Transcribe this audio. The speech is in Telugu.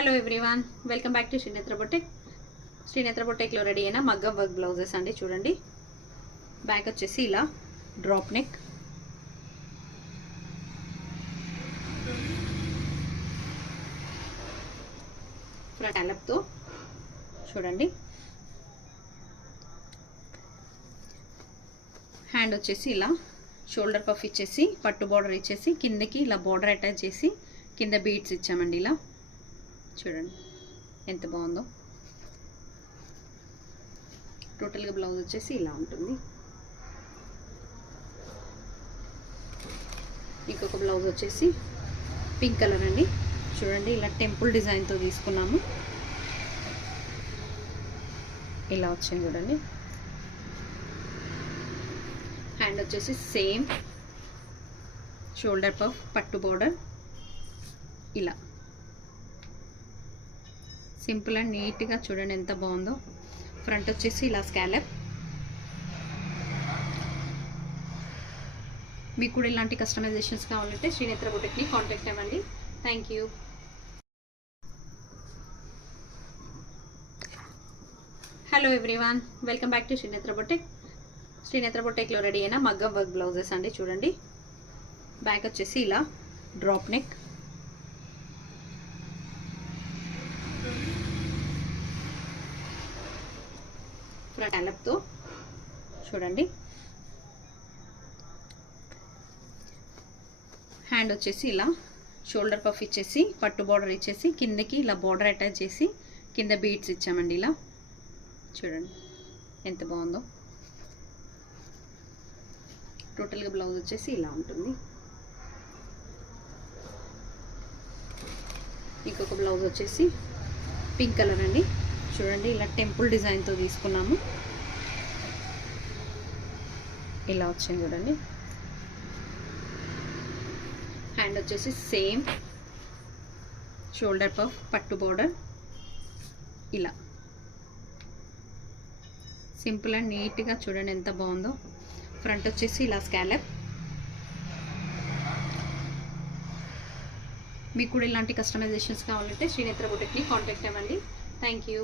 Hello everyone, welcome back to Srinetra boutique. Srinetra బొటెక్లో రెడీ అయిన మగ్గం వర్క్ బ్లౌజెస్ అండి. చూడండి, బ్యాక్ వచ్చేసి ఇలా డ్రాప్ నెక్, ఫ్రంట్ అలప్తో చూడండి. హ్యాండ్ వచ్చేసి ఇలా షోల్డర్ పఫ్ ఇచ్చేసి పట్టు బార్డర్ ఇచ్చేసి కిందకి ఇలా బార్డర్ అటాచ్ చేసి కింద బీడ్స్ ఇచ్చామండి. ఇలా చూడండి ఎంత బాగుందో. టోటల్గా బ్లౌజ్ వచ్చేసి ఇలా ఉంటుంది. ఇంకొక బ్లౌజ్ వచ్చేసి పింక్ కలర్ అండి. చూడండి, ఇలా టెంపుల్ డిజైన్తో తీసుకున్నాము. ఇలా వచ్చింది చూడండి. హ్యాండ్ వచ్చేసి సేమ్ షోల్డర్ పఫ్ పట్టు బోర్డర్. ఇలా సింపుల్ అండ్ నీట్గా చూడండి ఎంత బాగుందో. ఫ్రంట్ వచ్చేసి ఇలా స్కాలప్. మీకు కూడా ఇలాంటి కస్టమైజేషన్స్ కావాలంటే శ్రీనేత్ర బొటెక్ని కాంటాక్ట్ అవ్వండి. Thank you. Hello everyone, welcome back to Srinetra boutique. Srinetra బొటెక్లో రెడీ అయిన మగ్గం వర్క్ బ్లౌజెస్ అండి. చూడండి, బ్యాక్ వచ్చేసి ఇలా డ్రాప్ నెక్, ఫ్రంట్ అలప్తో చూడండి. హ్యాండ్ వచ్చేసి ఇలా షోల్డర్ పఫ్ ఇచ్చేసి పట్టు బార్డర్ ఇచ్చేసి కిందకి ఇలా బార్డర్ అటాచ్ చేసి కింద బీడ్స్ ఇచ్చామండి. ఇలా చూడండి ఎంత బాగుందో. టోటల్గా బ్లౌజ్ వచ్చేసి ఇలా ఉంటుంది. ఇంకొక బ్లౌజ్ వచ్చేసి పింక్ కలర్ అండి. చూడండి, ఇలా టెంపుల్ డిజైన్తో తీసుకున్నాము. ఇలా వచ్చింది చూడండి. హ్యాండ్ వచ్చేసి సేమ్ షోల్డర్ పఫ్ పట్టు బోర్డర్. ఇలా సింపుల్ అండ్ నీట్గా చూడండి ఎంత బాగుందో. ఫ్రంట్ వచ్చేసి ఇలా స్కాలప్. మీకు కూడా ఇలాంటి కస్టమైజేషన్స్ కావాలంటే శ్రీనేత్ర బొటెక్ని కాంటాక్ట్ అవ్వండి. Thank you.